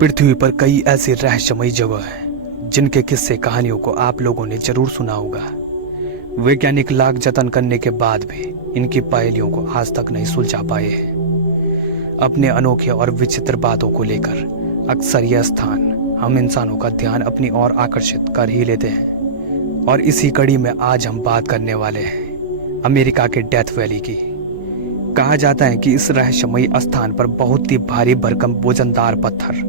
पृथ्वी पर कई ऐसी रहस्यमयी जगह हैं जिनके किस्से कहानियों को आप लोगों ने जरूर सुना होगा। वैज्ञानिक लाख जतन करने के बाद भी इनकी पहेलियों को आज तक नहीं सुलझा पाए हैं। अपने अनोखे और विचित्र बातों को लेकर अक्सर यह स्थान हम इंसानों का ध्यान अपनी ओर आकर्षित कर ही लेते हैं। और इसी कड़ी में आज हम बात करने वाले हैं अमेरिका के डेथ वैली की। कहा जाता है कि इस रहस्यमयी स्थान पर बहुत ही भारी भरकम वजनदार पत्थर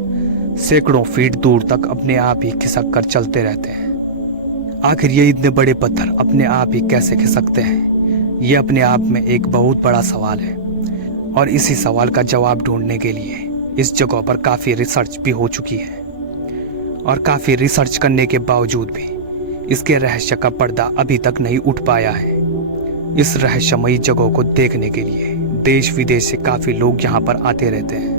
सैकड़ों फीट दूर तक अपने आप ही खिसक कर चलते रहते हैं। आखिर ये इतने बड़े पत्थर अपने आप ही कैसे खिसकते हैं, ये अपने आप में एक बहुत बड़ा सवाल है। और इसी सवाल का जवाब ढूंढने के लिए इस जगह पर काफ़ी रिसर्च भी हो चुकी है। और काफ़ी रिसर्च करने के बावजूद भी इसके रहस्य का पर्दा अभी तक नहीं उठ पाया है। इस रहस्यमयी जगह को देखने के लिए देश विदेश से काफ़ी लोग यहाँ पर आते रहते हैं।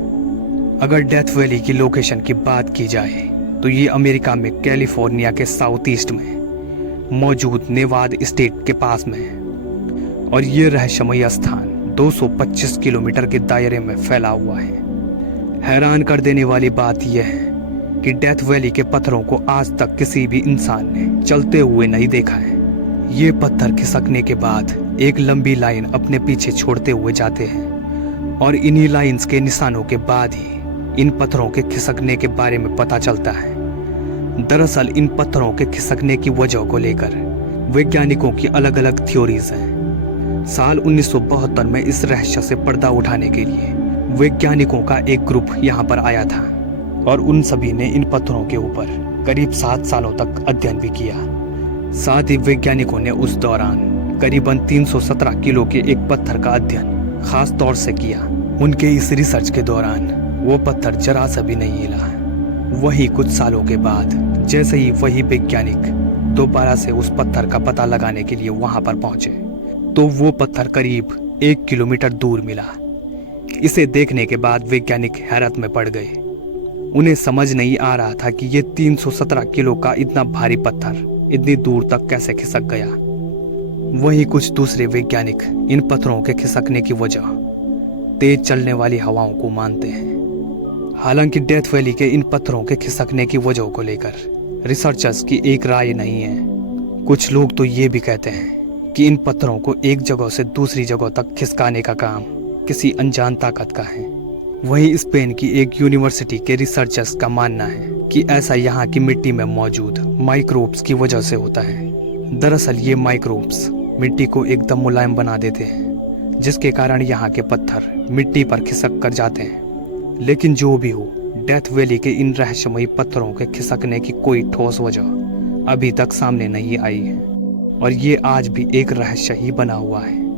अगर डेथ वैली की लोकेशन की बात की जाए तो ये अमेरिका में कैलिफोर्निया के साउथ ईस्ट में मौजूद नेवादा स्टेट के पास में है। और ये रहस्यमयी स्थान 225 किलोमीटर के दायरे में फैला हुआ है। हैरान कर देने वाली बात यह है कि डेथ वैली के पत्थरों को आज तक किसी भी इंसान ने चलते हुए नहीं देखा है। ये पत्थर खिसकने के बाद एक लंबी लाइन अपने पीछे छोड़ते हुए जाते हैं और इन्हीं लाइंस के निशानों के बाद ही इन पत्थरों के खिसकने के बारे में पता चलता है। दरअसल इन पत्थरों के खिसकने की वजह को लेकर वैज्ञानिकों की अलग अलग थ्योरीज हैं। साल 1972 में इस रहस्य से पर्दा उठाने के लिए वैज्ञानिकों का एक ग्रुप यहाँ पर आया था और उन सभी ने इन पत्थरों के ऊपर करीब 7 सालों तक अध्ययन भी किया। साथ ही वैज्ञानिकों ने उस दौरान करीबन 317 किलो के एक पत्थर का अध्ययन खास तौर से किया। उनके इस रिसर्च के दौरान वो पत्थर जरा सा भी नहीं हिला। वही कुछ सालों के बाद जैसे ही वही वैज्ञानिक दोबारा से उस पत्थर का पता लगाने के लिए वहां पर पहुंचे तो वो पत्थर करीब 1 किलोमीटर दूर मिला। इसे देखने के बाद वैज्ञानिक हैरत में पड़ गए। उन्हें समझ नहीं आ रहा था कि ये 317 किलो का इतना भारी पत्थर इतनी दूर तक कैसे खिसक गया। वहीं कुछ दूसरे वैज्ञानिक इन पत्थरों के खिसकने की वजह तेज चलने वाली हवाओं को मानते हैं। हालांकि डेथ वैली के इन पत्थरों के खिसकने की वजह को लेकर रिसर्चर्स की एक राय नहीं है। कुछ लोग तो ये भी कहते हैं कि इन पत्थरों को एक जगह से दूसरी जगह तक खिसकाने का काम किसी अनजान ताकत का है। वहीं स्पेन की एक यूनिवर्सिटी के रिसर्चर्स का मानना है कि ऐसा यहाँ की मिट्टी में मौजूद माइक्रोब्स की वजह से होता है। दरअसल ये माइक्रोब्स मिट्टी को एकदम मुलायम बना देते हैं, जिसके कारण यहाँ के पत्थर मिट्टी पर खिसक कर जाते हैं। लेकिन जो भी हो, डेथ वैली के इन रहस्यमयी पत्थरों के खिसकने की कोई ठोस वजह अभी तक सामने नहीं आई है और ये आज भी एक रहस्य ही बना हुआ है।